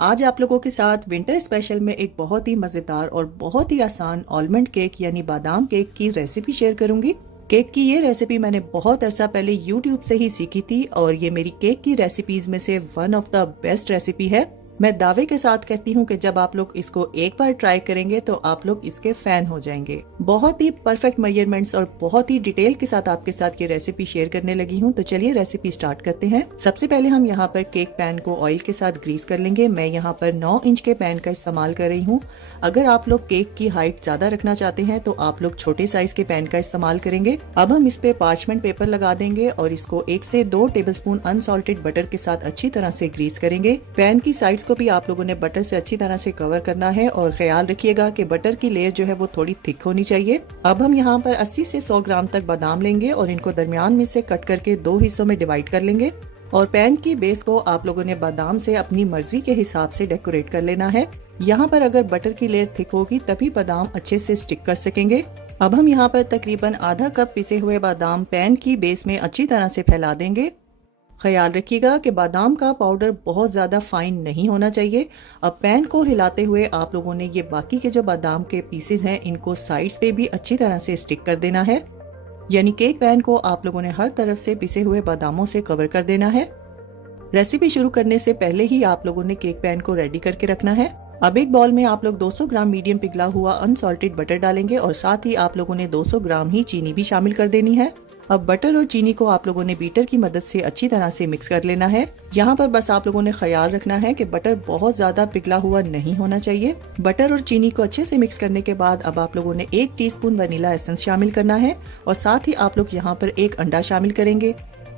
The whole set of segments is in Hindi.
आज आप लोगों के साथ विंटर स्पेशल में एक बहुत ही मज़ेदार और बहुत ही आसान आलमंड केक यानी बादाम केक की रेसिपी शेयर करूंगी। केक की ये रेसिपी मैंने बहुत अरसा पहले YouTube से ही सीखी थी और ये मेरी केक की रेसिपीज में से one of the best recipe है। मैं दावे के साथ कहती हूँ कि जब आप लोग इसको एक बार ट्राई करेंगे तो आप लोग इसके फैन हो जाएंगे। बहुत ही परफेक्ट मेजरमेंट्स और बहुत ही डिटेल के साथ आपके साथ ये रेसिपी शेयर करने लगी हूँ। तो चलिए रेसिपी स्टार्ट करते हैं। सबसे पहले हम यहाँ पर केक पैन को ऑयल के साथ ग्रीस कर लेंगे। मैं यहाँ पर 9 इंच के पैन का इस्तेमाल कर रही हूँ। अगर आप लोग केक की हाइट ज्यादा रखना चाहते हैं तो आप लोग छोटे साइज के पैन का इस्तेमाल करेंगे। अब हम इस पे पार्चमेंट पेपर लगा देंगे और इसको 1 से 2 टेबलस्पून अनसॉल्टेड बटर के साथ अच्छी तरह से ग्रीस करेंगे। पैन की साइड्स को भी आप लोगों ने बटर से अच्छी तरह से कवर करना है और ख्याल रखिएगा कि बटर की लेयर जो है वो थोड़ी थिक होनी चाहिए। अब हम यहाँ पर 80 से 100 ग्राम तक बादाम लेंगे और इनको दरमियान में से कट करके 2 हिस्सों में डिवाइड कर लेंगे और पैन की बेस को आप लोगों ने बादाम से अपनी मर्जी के हिसाब से डेकोरेट कर लेना है। यहाँ पर अगर बटर की लेयर थिक होगी तभी बादाम अच्छे से स्टिक कर सकेंगे। अब हम यहाँ पर तकरीबन आधा कप पिसे हुए बादाम पैन की बेस में अच्छी तरह से फैला देंगे। ख्याल रखिएगा कि बादाम का पाउडर बहुत ज़्यादा फाइन नहीं होना चाहिए। अब पैन को हिलाते हुए आप लोगों ने ये बाकी के जो बादाम के पीसेस हैं इनको साइड्स पे भी अच्छी तरह से स्टिक कर देना है, यानी केक पैन को आप लोगों ने हर तरफ से पिसे हुए बादामों से कवर कर देना है। रेसिपी शुरू करने से पहले ही आप लोगों ने केक पैन को रेडी करके रखना है। अब एक बाउल में आप लोग 200 ग्राम मीडियम पिघला हुआ अनसॉल्टेड बटर डालेंगे और साथ ही आप लोगों ने 200 ग्राम ही चीनी भी शामिल कर देनी है। अब बटर और चीनी को आप लोगों ने बीटर की मदद से अच्छी तरह से मिक्स कर लेना है। यहाँ पर बस आप लोगों ने ख्याल रखना है कि बटर बहुत ज्यादा पिघला हुआ नहीं होना चाहिए। बटर और चीनी को अच्छे से मिक्स करने के बाद अब आप लोगों ने 1 टीस्पून वनीला एसेंस शामिल करना है और साथ ही आप लोग यहाँ पर 1 अंडा शामिल करेंगे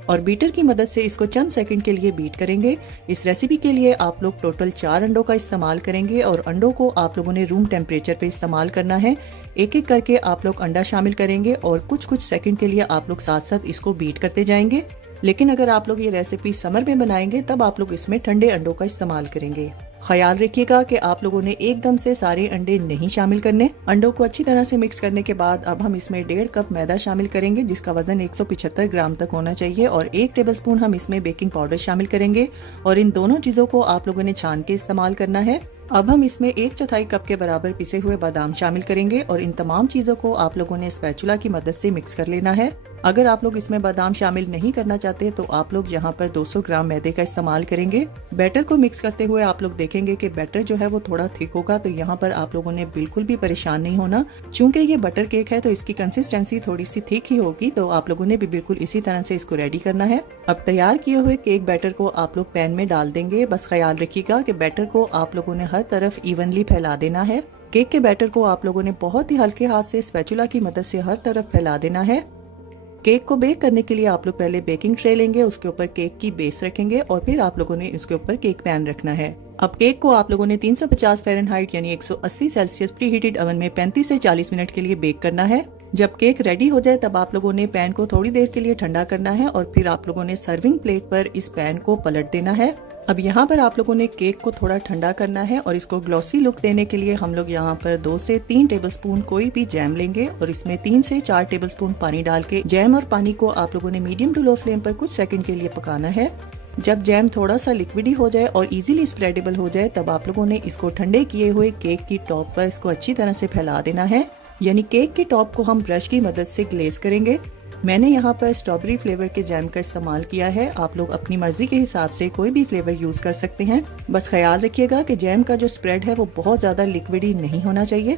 और बीटर की मदद से इसको चंद सेकंड के लिए बीट करेंगे। इस रेसिपी के लिए आप लोग टोटल 4 अंडों का इस्तेमाल करेंगे और अंडों को आप लोगों ने रूम टेम्परेचर पे इस्तेमाल करना है। एक एक करके आप लोग अंडा शामिल करेंगे और कुछ कुछ सेकंड के लिए आप लोग साथ साथ इसको बीट करते जाएंगे। लेकिन अगर आप लोग ये रेसिपी समर में बनाएंगे तब आप लोग इसमें ठंडे अंडों का इस्तेमाल करेंगे। ख्याल रखिएगा कि आप लोगों ने एकदम से सारे अंडे नहीं शामिल करने। अंडों को अच्छी तरह से मिक्स करने के बाद अब हम इसमें 1.5 कप मैदा शामिल करेंगे जिसका वजन 175 ग्राम तक होना चाहिए और 1 टेबलस्पून हम इसमें बेकिंग पाउडर शामिल करेंगे और इन दोनों चीजों को आप लोगों ने छान के इस्तेमाल करना है। अब हम इसमें 1/4 कप के बराबर पिसे हुए बादाम शामिल करेंगे और इन तमाम चीजों को आप लोगों ने स्पैचुला की मदद से मिक्स कर लेना है। अगर आप लोग इसमें बादाम शामिल नहीं करना चाहते तो आप लोग यहाँ पर 200 ग्राम मैदे का इस्तेमाल करेंगे। बैटर को मिक्स करते हुए आप लोग देखेंगे कि बैटर जो है वो थोड़ा थिक होगा, तो यहाँ पर आप लोगों ने बिल्कुल भी परेशान नहीं होना। चूंकि ये बटर केक है तो इसकी कंसिस्टेंसी थोड़ी सी थिक ही होगी, तो आप लोगों ने भी बिल्कुल इसी तरह से इसको रेडी करना है। अब तैयार किए हुए केक बैटर को आप लोग पैन में डाल देंगे। बस ख्याल रखिएगा कि बैटर को आप लोगों ने हर तरफ इवनली फैला देना है। केक के बैटर को आप लोगों ने बहुत ही हल्के हाथ से स्पैचुला की मदद से हर तरफ फैला देना है। केक को बेक करने के लिए आप लोग पहले बेकिंग ट्रे लेंगे, उसके ऊपर केक की बेस रखेंगे और फिर आप लोगों ने इसके ऊपर केक पैन रखना है। अब केक को आप लोगों ने 350 फ़ारेनहाइट यानी 180 सेल्सियस प्री हीटेड ओवन में 35 से 40 मिनट के लिए बेक करना है। जब केक रेडी हो जाए तब आप लोगों ने पैन को थोड़ी देर के लिए ठंडा करना है और फिर आप लोगों ने सर्विंग प्लेट पर इस पैन को पलट देना है। अब यहाँ पर आप लोगों ने केक को थोड़ा ठंडा करना है और इसको ग्लॉसी लुक देने के लिए हम लोग यहाँ पर 2 से 3 टेबलस्पून कोई भी जैम लेंगे और इसमें 3 से 4 टेबलस्पून पानी डाल के जैम और पानी को आप लोगों ने मीडियम टू लो फ्लेम पर कुछ सेकंड के लिए पकाना है। जब जैम थोड़ा सा लिक्विडी हो जाए और इजीली स्प्रेडेबल हो जाए तब आप लोगों ने इसको ठंडे किए हुए केक की टॉप पर इसको अच्छी तरह से फैला देना है, यानी केक के टॉप को हम ब्रश की मदद से ग्लेज करेंगे। मैंने यहाँ पर स्ट्रॉबेरी फ्लेवर के जैम का इस्तेमाल किया है। आप लोग अपनी मर्जी के हिसाब से कोई भी फ्लेवर यूज कर सकते हैं। बस ख्याल रखिएगा कि जैम का जो स्प्रेड है वो बहुत ज्यादा लिक्विडी नहीं होना चाहिए।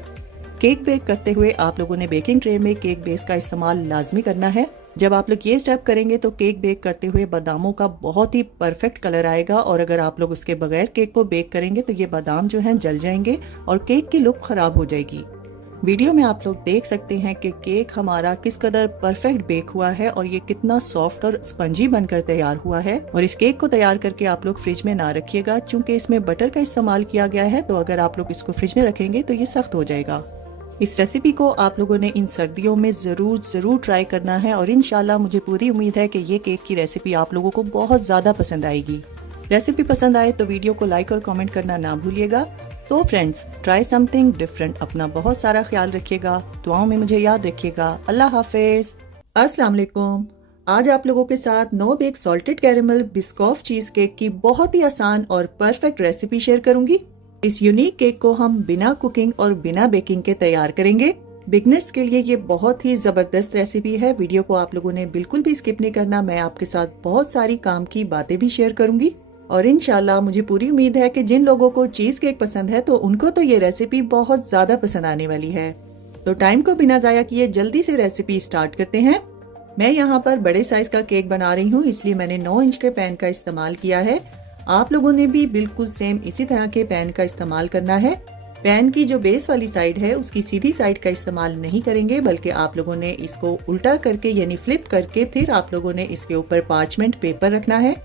केक बेक करते हुए आप लोगों ने बेकिंग ट्रे में केक बेस का इस्तेमाल लाजमी करना है। जब आप लोग ये स्टेप करेंगे तो केक बेक करते हुए बादामों का बहुत ही परफेक्ट कलर आएगा और अगर आप लोग उसके बगैर केक को बेक करेंगे तो ये बादाम जो हैं जल जाएंगे और केक की लुक खराब हो जाएगी। वीडियो में आप लोग देख सकते हैं कि केक हमारा किस कदर परफेक्ट बेक हुआ है और ये कितना सॉफ्ट और स्पंजी बनकर तैयार हुआ है। और इस केक को तैयार करके आप लोग फ्रिज में ना रखिएगा, चूंकि इसमें बटर का इस्तेमाल किया गया है, तो अगर आप लोग इसको फ्रिज में रखेंगे तो ये सख्त हो जाएगा। इस रेसिपी को आप लोगों ने इन सर्दियों में जरूर ट्राई करना है और इंशाल्लाह मुझे पूरी उम्मीद है कि ये केक की रेसिपी आप लोगों को बहुत ज्यादा पसंद आएगी। रेसिपी पसंद आए तो वीडियो को लाइक और कमेंट करना ना भूलिएगा। तो फ्रेंड्स, ट्राई समथिंग डिफरेंट। अपना बहुत सारा ख्याल रखिएगा, दुआओं में मुझे याद रखिएगा। अल्लाह हाफिज, अस्सलाम वालेकुम। आज आप लोगों के साथ no bake salted caramel Biscoff cheesecake की बहुत ही आसान और परफेक्ट रेसिपी शेयर करूंगी। इस यूनिक केक को हम बिना कुकिंग और बिना बेकिंग के तैयार करेंगे। बिगनर्स के लिए ये बहुत ही जबरदस्त रेसिपी है। वीडियो को आप लोगों ने बिल्कुल भी स्किप नहीं करना। मैं आपके साथ बहुत सारी काम की बातें भी शेयर करूंगी और इंशाल्लाह मुझे पूरी उम्मीद है कि जिन लोगों को चीज केक पसंद है तो उनको तो ये रेसिपी बहुत ज्यादा पसंद आने वाली है। तो टाइम को बिना जाया किए जल्दी से रेसिपी स्टार्ट करते हैं। मैं यहाँ पर बड़े साइज का केक बना रही हूँ, इसलिए मैंने 9 इंच के पैन का इस्तेमाल किया है। आप लोगों ने भी बिल्कुल सेम इसी तरह के पैन का इस्तेमाल करना है। पैन की जो बेस वाली साइड है उसकी सीधी साइड का इस्तेमाल नहीं करेंगे, बल्कि आप लोगों ने इसको उल्टा करके यानी फ्लिप करके फिर आप लोगों ने इसके ऊपर पार्चमेंट पेपर रखना है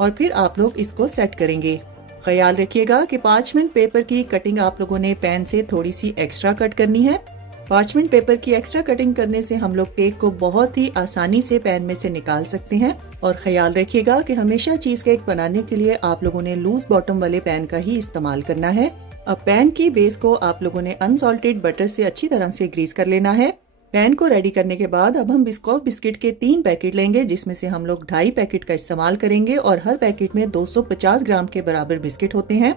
और फिर आप लोग इसको सेट करेंगे। ख्याल रखिएगा कि पार्चमेंट पेपर की कटिंग आप लोगों ने पैन से थोड़ी सी एक्स्ट्रा कट करनी है। पार्चमेंट पेपर की एक्स्ट्रा कटिंग करने से हम लोग केक को बहुत ही आसानी से पैन में से निकाल सकते हैं। और ख्याल रखिएगा कि हमेशा चीज केक बनाने के लिए आप लोगों ने लूज बॉटम वाले पैन का ही इस्तेमाल करना है। अब पैन की बेस को आप लोगों ने अनसॉल्टेड बटर से अच्छी तरह से ग्रीस कर लेना है। पैन को रेडी करने के बाद अब हम बिस्कॉफ बिस्किट के 3 पैकेट लेंगे, जिसमें से हम लोग 2.5 पैकेट का इस्तेमाल करेंगे और हर पैकेट में 250 ग्राम के बराबर बिस्किट होते हैं।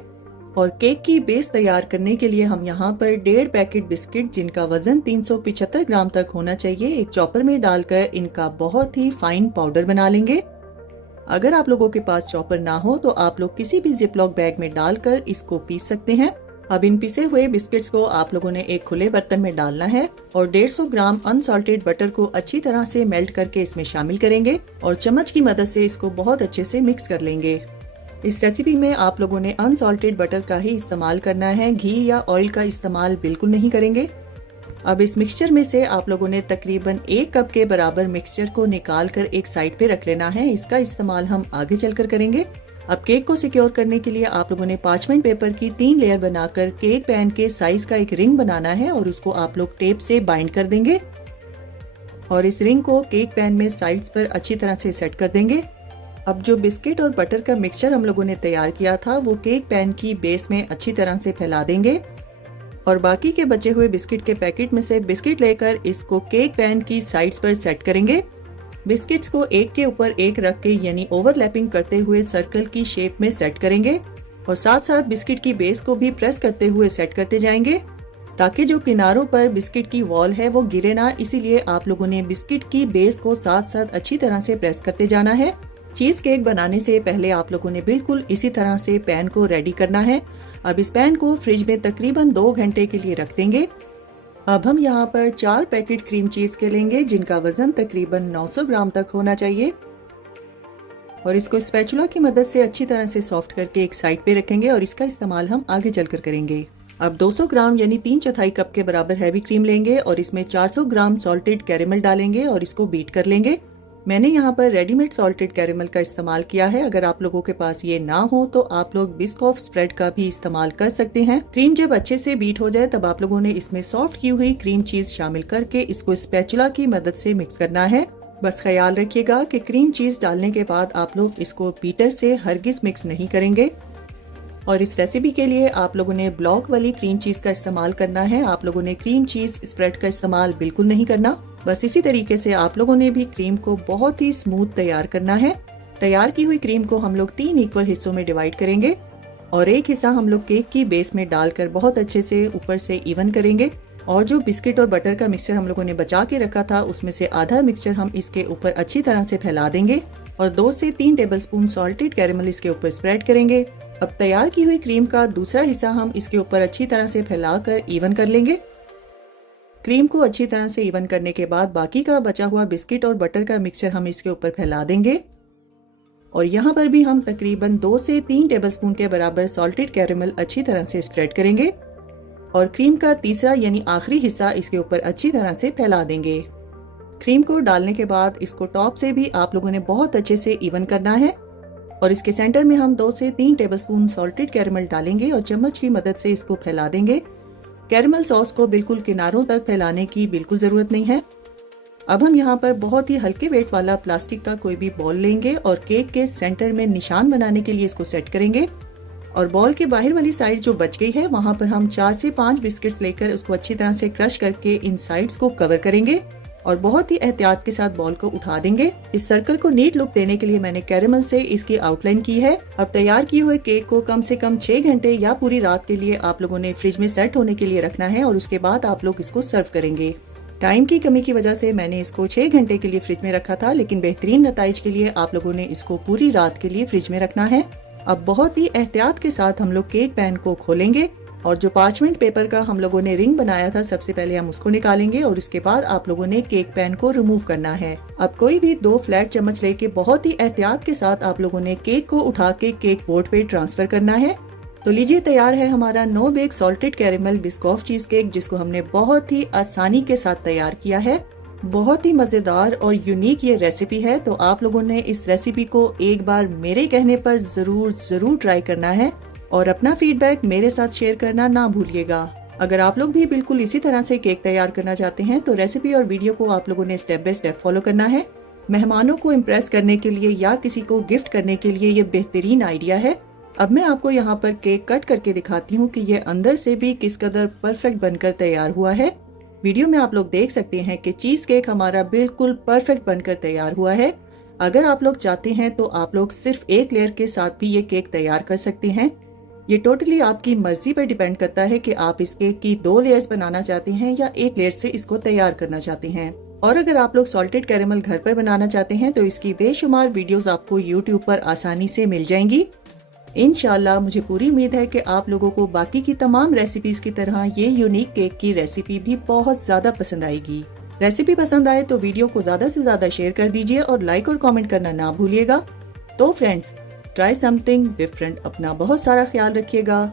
और केक की बेस तैयार करने के लिए हम यहाँ पर 1.5 पैकेट बिस्किट, जिनका वजन 375 ग्राम तक होना चाहिए, एक चॉपर में डालकर इनका बहुत ही फाइन पाउडर बना लेंगे। अगर आप लोगों के पास चॉपर ना हो तो आप लोग किसी भी जिपलॉक बैग में डालकर इसको पीस सकते हैं। अब इन पिसे हुए बिस्किट्स को आप लोगों ने एक खुले बर्तन में डालना है और 150 ग्राम अनसॉल्टेड बटर को अच्छी तरह से मेल्ट करके इसमें शामिल करेंगे और चम्मच की मदद से इसको बहुत अच्छे से मिक्स कर लेंगे। इस रेसिपी में आप लोगों ने अनसॉल्टेड बटर का ही इस्तेमाल करना है, घी या ऑयल का इस्तेमाल बिल्कुल नहीं करेंगे। अब इस मिक्सचर में से आप लोगों ने तकरीबन 1 कप के बराबर मिक्सचर को निकाल कर एक साइड पे रख लेना है। इसका इस्तेमाल हम आगे चलकर करेंगे। अब केक को सिक्योर करने के लिए आप लोगों ने पार्चमेंट पेपर की 3 लेयर बनाकर केक पैन के साइज का एक रिंग बनाना है और उसको आप लोग टेप से बाइंड कर देंगे और इस रिंग को केक पैन में साइड्स पर अच्छी तरह से सेट कर देंगे। अब जो बिस्किट और बटर का मिक्सचर हम लोगों ने तैयार किया था वो केक पैन की बेस में अच्छी तरह से फैला देंगे और बाकी के बचे हुए बिस्किट के पैकेट में से बिस्किट लेकर इसको केक पैन की साइड्स पर सेट करेंगे। बिस्किट्स को एक के ऊपर एक रख के यानी ओवरलैपिंग करते हुए सर्कल की शेप में सेट करेंगे और साथ साथ बिस्किट की बेस को भी प्रेस करते हुए सेट करते जाएंगे ताकि जो किनारों पर बिस्किट की वॉल है वो गिरे ना। इसीलिए आप लोगों ने बिस्किट की बेस को साथ साथ अच्छी तरह से प्रेस करते जाना है। चीज केक बनाने से पहले आप लोगों ने बिल्कुल इसी तरह से पैन को रेडी करना है। अब इस पैन को फ्रिज में तकरीबन 2 घंटे के लिए रख देंगे। अब हम यहाँ पर 4 पैकेट क्रीम चीज के लेंगे, जिनका वजन तकरीबन 900 ग्राम तक होना चाहिए और इसको स्पैचुला की मदद से अच्छी तरह से सॉफ्ट करके एक साइड पे रखेंगे और इसका इस्तेमाल हम आगे चलकर करेंगे। अब 200 ग्राम यानी 3/4 कप के बराबर हैवी क्रीम लेंगे और इसमें 400 ग्राम सॉल्टेड कैरेमल डालेंगे और इसको बीट कर लेंगे। मैंने यहाँ पर रेडीमेड सॉल्टेड कैरेमल का इस्तेमाल किया है। अगर आप लोगों के पास ये ना हो तो आप लोग बिस्कॉफ स्प्रेड का भी इस्तेमाल कर सकते हैं। क्रीम जब अच्छे से बीट हो जाए तब आप लोगों ने इसमें सॉफ्ट की हुई क्रीम चीज शामिल करके इसको स्पैचुला की मदद से मिक्स करना है। बस ख्याल रखिएगा कि क्रीम चीज डालने के बाद आप लोग इसको बीटर से हरगिज मिक्स नहीं करेंगे। और इस रेसिपी के लिए आप लोगों ने ब्लॉक वाली क्रीम चीज का इस्तेमाल करना है। आप लोगों ने क्रीम चीज स्प्रेड का इस्तेमाल बिल्कुल नहीं करना। बस इसी तरीके से आप लोगों ने भी क्रीम को बहुत ही स्मूथ तैयार करना है। तैयार की हुई क्रीम को हम लोग 3 इक्वल हिस्सों में डिवाइड करेंगे और एक हिस्सा हम लोग केक की बेस में डालकर बहुत अच्छे से ऊपर से इवन करेंगे और जो बिस्किट और बटर का मिक्सचर हम लोगों ने बचा के रखा था उसमें से आधा मिक्सचर हम इसके ऊपर अच्छी तरह से फैला देंगे और 2 से 3 टेबलस्पून सॉल्टेड कैरेमल इसके ऊपर स्प्रेड करेंगे। अब तैयार की हुई क्रीम का दूसरा हिस्सा हम इसके ऊपर अच्छी तरह से फैलाकर इवन कर लेंगे। क्रीम को अच्छी तरह से इवन करने के बाद बाकी का बचा हुआ बिस्किट और बटर का मिक्सचर हम इसके ऊपर फैला देंगे और यहाँ पर भी हम तकरीबन 2 से 3 टेबलस्पून के बराबर सॉल्टेड कैरेमल अच्छी तरह से स्प्रेड करेंगे और क्रीम का तीसरा यानी आखिरी हिस्सा इसके ऊपर अच्छी तरह से फैला देंगे। क्रीम को डालने के बाद इसको टॉप से भी आप लोगों ने बहुत अच्छे से इवन करना है और इसके सेंटर में हम 2 से 3 टेबलस्पून सॉल्टेड कैरेमल डालेंगे और चम्मच की मदद से इसको फैला देंगे। कैरेमल सॉस को बिल्कुल किनारों तक फैलाने की बिल्कुल जरूरत नहीं है। अब हम यहाँ पर बहुत ही हल्के वेट वाला प्लास्टिक का कोई भी बॉल लेंगे और केक के सेंटर में निशान बनाने के लिए इसको सेट करेंगे और बॉल के बाहर वाली साइड जो बच गई है वहाँ पर हम 4 से 5 बिस्किट्स लेकर उसको अच्छी तरह से क्रश करके इन साइड्स को कवर करेंगे और बहुत ही एहतियात के साथ बॉल को उठा देंगे। इस सर्कल को नीट लुक देने के लिए मैंने कैरेमल से इसकी आउटलाइन की है। अब तैयार किए हुए केक को कम से कम 6 घंटे या पूरी रात के लिए आप लोगों ने फ्रिज में सेट होने के लिए रखना है और उसके बाद आप लोग इसको सर्व करेंगे। टाइम की कमी की वजह से मैंने इसको 6 घंटे के लिए फ्रिज में रखा था, लेकिन बेहतरीन नताइज के लिए आप लोगों ने इसको पूरी रात के लिए फ्रिज में रखना है। अब बहुत ही एहतियात के साथ हम लोग केक पैन को खोलेंगे और जो पार्चमेंट पेपर का हम लोगों ने रिंग बनाया था, सबसे पहले हम उसको निकालेंगे और उसके बाद आप लोगों ने केक पैन को रिमूव करना है। अब कोई भी 2 फ्लैट चम्मच लेके बहुत ही एहतियात के साथ आप लोगों ने केक को उठा के केक बोर्ड पे ट्रांसफर करना है। तो लीजिए, तैयार है हमारा no bake salted caramel Biscoff cheesecake, जिसको हमने बहुत ही आसानी के साथ तैयार किया है। बहुत ही मजेदार और यूनिक ये रेसिपी है, तो आप लोगों ने इस रेसिपी को एक बार मेरे कहने पर जरूर ट्राई करना है और अपना फीडबैक मेरे साथ शेयर करना ना भूलिएगा। अगर आप लोग भी बिल्कुल इसी तरह से केक तैयार करना चाहते हैं तो रेसिपी और वीडियो को आप लोगों ने स्टेप बाय स्टेप फॉलो करना है। मेहमानों को इम्प्रेस करने के लिए या किसी को गिफ्ट करने के लिए ये बेहतरीन आइडिया है। अब मैं आपको यहाँ पर केक कट करके दिखाती हूँ कि ये अंदर से भी किस कदर परफेक्ट बनकर तैयार हुआ है। वीडियो में आप लोग देख सकते हैं कि चीज केक हमारा बिल्कुल परफेक्ट बनकर तैयार हुआ है। अगर आप लोग चाहते हैं तो आप लोग सिर्फ एक लेयर के साथ भी ये केक तैयार कर सकते हैं। ये टोटली आपकी मर्जी पर डिपेंड करता है कि आप इस केक की 2 लेयर्स बनाना चाहते हैं या एक लेयर से इसको तैयार करना चाहते हैं। और अगर आप लोग सॉल्टेड कैरेमल घर पर बनाना चाहते हैं तो इसकी बेशुमार वीडियोस आपको YouTube पर आसानी से मिल जाएंगी। इंशाल्लाह मुझे पूरी उम्मीद है कि आप लोगों को बाकी की तमाम रेसिपीज की तरह ये यूनिक केक की रेसिपी भी बहुत ज्यादा पसंद आएगी। रेसिपी पसंद आए तो वीडियो को ज्यादा से ज्यादा शेयर कर दीजिए और लाइक और कमेंट करना ना भूलिएगा। तो फ्रेंड्स, ट्राई समथिंग डिफरेंट। अपना बहुत सारा ख्याल रखिएगा,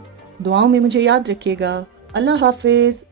दुआओं में मुझे याद रखिएगा। अल्लाह हाफिज।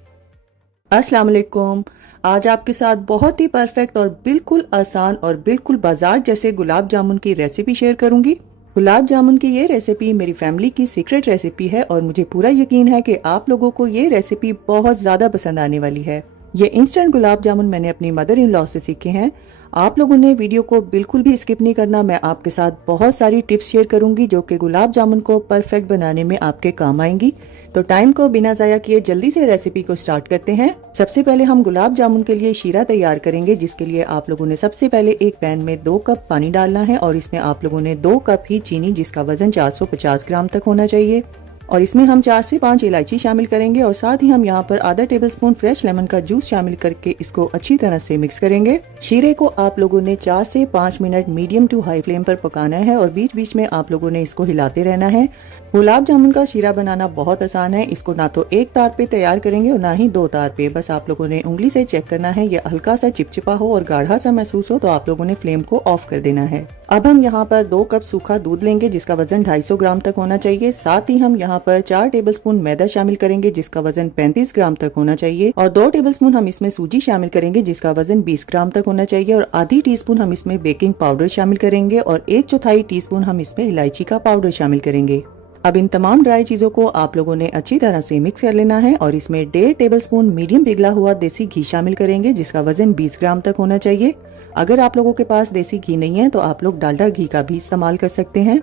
अस्सलाम वालेकुम। आज आपके साथ बहुत ही परफेक्ट और बिल्कुल आसान और बिल्कुल बाजार जैसे गुलाब जामुन की रेसिपी शेयर करूंगी। गुलाब जामुन की ये रेसिपी मेरी फैमिली की सीक्रेट रेसिपी है और मुझे पूरा यकीन है कि आप लोगों को ये रेसिपी बहुत ज्यादा पसंद आने वाली है। ये इंस्टेंट गुलाब जामुन मैंने अपनी मदर इन लॉ से सीखे हैं। आप लोगों ने वीडियो को बिल्कुल भी स्किप नहीं करना। मैं आपके साथ बहुत सारी टिप्स शेयर करूंगी जो कि गुलाब जामुन को परफेक्ट बनाने में आपके काम आएंगी। तो टाइम को बिना जाया किए जल्दी से रेसिपी को स्टार्ट करते हैं। सबसे पहले हम गुलाब जामुन के लिए शीरा तैयार करेंगे, जिसके लिए आप लोगों ने सबसे पहले एक पैन में 2 कप पानी डालना है और इसमें आप लोगों ने 2 कप ही चीनी, जिसका वजन 450 ग्राम तक होना चाहिए, और इसमें हम 4 से 5 इलायची शामिल करेंगे और साथ ही हम यहाँ पर आधा टेबलस्पून फ्रेश लेमन का जूस शामिल करके इसको अच्छी तरह से मिक्स करेंगे। शीरे को आप लोगों ने 4 से 5 minute medium to high flame पर पकाना है और बीच बीच में आप लोगों ने इसको हिलाते रहना है। गुलाब जामुन का शीरा बनाना बहुत आसान है। इसको ना तो एक तार पे तैयार करेंगे और ना ही 2 तार पे। बस आप लोगों ने उंगली से चेक करना है, ये हल्का सा चिपचिपा हो और गाढ़ा सा महसूस हो तो आप लोगों ने फ्लेम को ऑफ कर देना है। अब हम यहाँ पर 2 कप सूखा दूध लेंगे, जिसका वजन 250 ग्राम तक होना चाहिए। साथ ही हम यहाँ पर 4 टेबलस्पून मैदा शामिल करेंगे, जिसका वजन 35 ग्राम तक होना चाहिए, और 2 टेबलस्पून हम इसमें सूजी शामिल करेंगे, जिसका वजन 20 ग्राम तक होना चाहिए, और आधी टीस्पून हम इसमें बेकिंग पाउडर शामिल करेंगे और 1/4 टीस्पून हम इसमें इलायची का पाउडर शामिल करेंगे। अब इन तमाम ड्राई चीजों को आप लोगों ने अच्छी तरह से मिक्स कर लेना है और इसमें 1.5 टेबलस्पून मीडियम पिघला हुआ देसी घी शामिल करेंगे, जिसका वजन 20 ग्राम तक होना चाहिए। अगर आप लोगों के पास देसी घी नहीं है तो आप लोग डालडा घी का भी इस्तेमाल कर सकते हैं।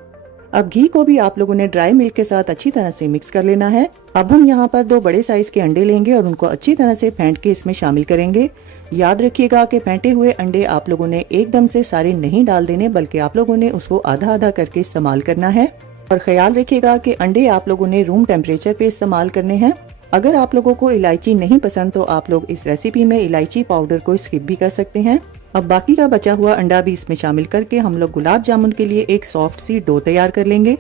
अब घी को भी आप लोगों ने ड्राई मिल्क के साथ अच्छी तरह से मिक्स कर लेना है। अब हम यहाँ पर 2 बड़े साइज के अंडे लेंगे और उनको अच्छी तरह से फेंट के इसमें शामिल करेंगे। याद रखिएगा कि फेंटे हुए अंडे आप लोगों ने एकदम से सारे नहीं डाल देने, बल्कि आप लोगों ने उसको आधा आधा करके इस्तेमाल करना है। और ख्याल रखिएगा कि अंडे आप लोगों ने रूम टेम्परेचर पे इस्तेमाल करने हैं। अगर आप लोगों को इलायची नहीं पसंद तो आप लोग इस रेसिपी में इलायची पाउडर को स्किप भी कर सकते हैं। अब बाकी का बचा हुआ अंडा भी इसमें शामिल करके हम लोग गुलाब जामुन के लिए एक सॉफ्ट सी डो तैयार कर लेंगे।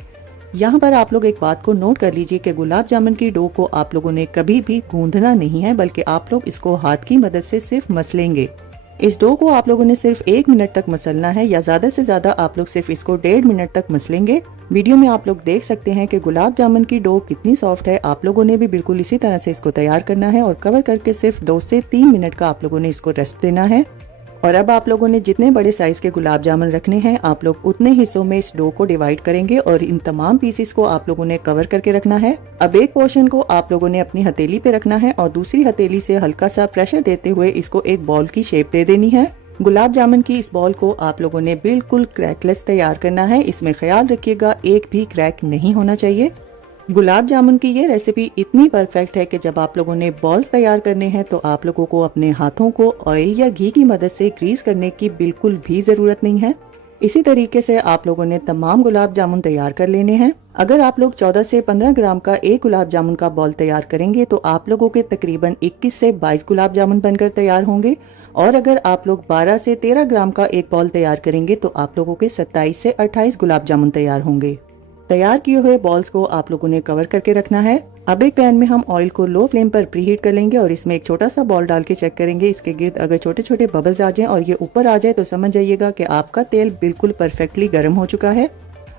यहाँ पर आप लोग एक बात को नोट कर लीजिए कि गुलाब जामुन की डो को आप लोगों ने कभी भी गूंदना नहीं है, बल्कि आप लोग इसको हाथ की मदद से सिर्फ मसलेंगे। इस डो को आप लोगों ने सिर्फ 1 मिनट तक मसलना है, या ज्यादा से ज्यादा आप लोग सिर्फ इसको 1.5 मिनट तक मसलेंगे। वीडियो में आप लोग देख सकते हैं कि गुलाब जामुन की डो कितनी सॉफ्ट है। आप लोगों ने भी बिल्कुल इसी तरह से इसको तैयार करना है और कवर करके सिर्फ 2 से 3 मिनट का आप लोगों ने इसको रेस्ट देना है। और अब आप लोगों ने जितने बड़े साइज के गुलाब जामुन रखने हैं, आप लोग उतने हिस्सों में इस डो को डिवाइड करेंगे और इन तमाम पीसेस को आप लोगों ने कवर करके रखना है। अब एक पोर्शन को आप लोगों ने अपनी हथेली पे रखना है और दूसरी हथेली से हल्का सा प्रेशर देते हुए इसको एक बॉल की शेप दे देनी है। गुलाब जामुन की इस बॉल को आप लोगों ने बिल्कुल क्रैकलेस तैयार करना है। इसमें ख्याल रखिएगा एक भी क्रैक नहीं होना चाहिए। गुलाब जामुन की ये रेसिपी इतनी परफेक्ट है कि जब आप लोगों ने बॉल्स तैयार करने हैं तो आप लोगों को अपने हाथों को ऑयल या घी की मदद से ग्रीस करने की बिल्कुल भी जरूरत नहीं है। इसी तरीके से आप लोगों ने तमाम गुलाब जामुन तैयार कर लेने हैं। अगर आप लोग 14 से 15 ग्राम का एक गुलाब जामुन का बॉल तैयार करेंगे तो आप लोगों के तकरीबन 21 से 22 गुलाब जामुन बनकर तैयार होंगे, और अगर आप लोग 12 से 13 ग्राम का एक बॉल तैयार करेंगे तो आप लोगों के 27 से 28 गुलाब जामुन तैयार होंगे। तैयार किए हुए बॉल्स को आप लोगों ने कवर करके रखना है। अब एक पैन में हम ऑयल को लो फ्लेम पर प्रीहीट कर लेंगे और इसमें एक छोटा सा बॉल डाल के चेक करेंगे। इसके गिर्द अगर छोटे छोटे बबल्स आ जाएं और ये ऊपर आ जाए तो समझ जाइएगा कि आपका तेल बिल्कुल परफेक्टली गर्म हो चुका है।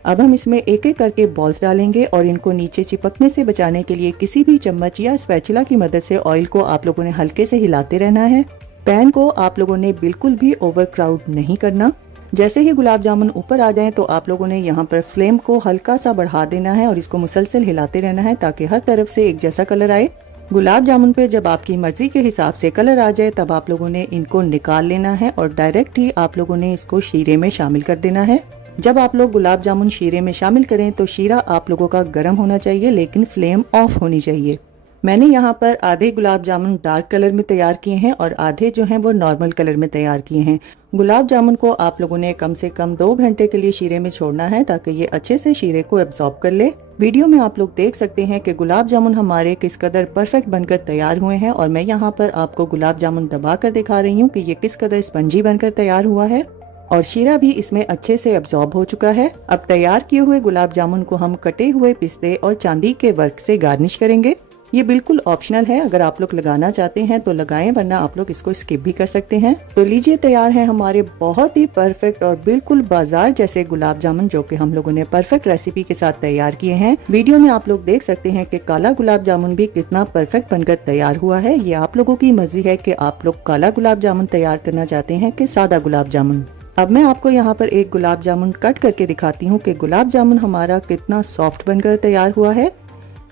अब हम इसमें एक एक करके बॉल्स डालेंगे और इनको नीचे चिपकने से बचाने के लिए किसी भी चम्मच या स्पैचुला की मदद से ऑयल को आप लोगों ने हल्के से हिलाते रहना है। पैन को आप लोगों ने बिल्कुल भी ओवर क्राउड नहीं करना। जैसे ही गुलाब जामुन ऊपर आ जाएं तो आप लोगों ने यहाँ पर फ्लेम को हल्का सा बढ़ा देना है और इसको मुसलसल हिलाते रहना है ताकि हर तरफ से एक जैसा कलर आए। गुलाब जामुन पे जब आपकी मर्जी के हिसाब से कलर आ जाए तब आप लोगों ने इनको निकाल लेना है और डायरेक्ट ही आप लोगों ने इसको शीरे में शामिल कर देना है। जब आप लोग गुलाब जामुन शीरे में शामिल करें तो शीरा आप लोगों का गर्म होना चाहिए लेकिन फ्लेम ऑफ होनी चाहिए। मैंने यहाँ पर आधे गुलाब जामुन डार्क कलर में तैयार किए हैं और आधे जो हैं वो नॉर्मल कलर में तैयार किए हैं। गुलाब जामुन को आप लोगों ने कम से कम 2 घंटे के लिए शीरे में छोड़ना है ताकि ये अच्छे से शीरे को एब्जॉर्ब कर ले। वीडियो में आप लोग देख सकते हैं कि गुलाब जामुन हमारे किस कदर परफेक्ट बनकर तैयार हुए हैं और मैं यहाँ पर आपको गुलाब जामुन दबा कर दिखा रही हूँ कि ये किस कदर स्पंजी बनकर तैयार हुआ है और शीरा भी इसमें अच्छे से एब्जॉर्ब हो चुका है। अब तैयार किए हुए गुलाब जामुन को हम कटे हुए पिस्ते और चांदी के वर्क से गार्निश करेंगे। ये बिल्कुल ऑप्शनल है, अगर आप लोग लगाना चाहते हैं तो लगाएं वरना आप लोग इसको स्किप भी कर सकते हैं। तो लीजिए तैयार है हमारे बहुत ही परफेक्ट और बिल्कुल बाजार जैसे गुलाब जामुन जो कि हम लोगों ने परफेक्ट रेसिपी के साथ तैयार किए हैं। वीडियो में आप लोग देख सकते हैं कि काला गुलाब जामुन भी कितना परफेक्ट बनकर तैयार हुआ है। ये आप लोगों की मर्जी है कि आप लोग काला गुलाब जामुन तैयार करना चाहते हैं कि सादा गुलाब जामुन। अब मैं आपको यहाँ पर एक गुलाब जामुन कट करके दिखाती हूँ कि गुलाब जामुन हमारा कितना सॉफ्ट बनकर तैयार हुआ है।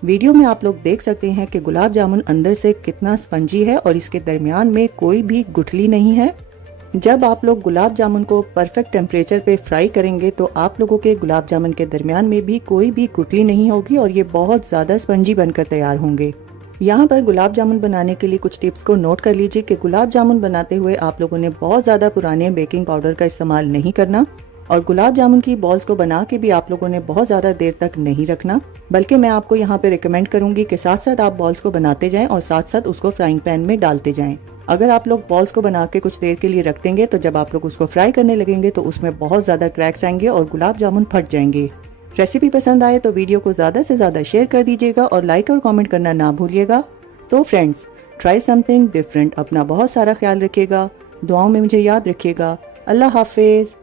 वीडियो में आप लोग देख सकते हैं कि गुलाब जामुन अंदर से कितना स्पंजी है और इसके दरमियान में कोई भी गुठली नहीं है। जब आप लोग गुलाब जामुन को परफेक्ट टेम्परेचर पे फ्राई करेंगे तो आप लोगों के गुलाब जामुन के दरमियान में भी कोई भी गुठली नहीं होगी और ये बहुत ज़्यादा स्पंजी बनकर तैयार होंगे। यहाँ पर गुलाब जामुन बनाने के लिए कुछ टिप्स को नोट कर लीजिए कि गुलाब जामुन बनाते हुए आप लोगों ने बहुत ज़्यादा पुराने बेकिंग पाउडर का इस्तेमाल नहीं करना और गुलाब जामुन की बॉल्स को बना के भी आप लोगों ने बहुत ज़्यादा देर तक नहीं रखना, बल्कि मैं आपको यहाँ पे रिकमेंड करूंगी कि साथ साथ आप बॉल्स को बनाते जाएं और साथ साथ उसको फ्राइंग पैन में डालते जाएं। अगर आप लोग बॉल्स को बना के कुछ देर के लिए रख देंगे तो जब आप लोग उसको फ्राई करने लगेंगे तो उसमें बहुत ज़्यादा क्रैक्स आएंगे और गुलाब जामुन फट जाएंगे। रेसिपी पसंद आए तो वीडियो को ज़्यादा से ज़्यादा शेयर कर दीजिएगा और लाइक और कॉमेंट करना ना भूलिएगा। तो फ्रेंड्स, ट्राई समथिंग डिफरेंट। अपना बहुत सारा ख्याल रखिएगा, दुआओं में मुझे याद रखिएगा। अल्लाह हाफिज।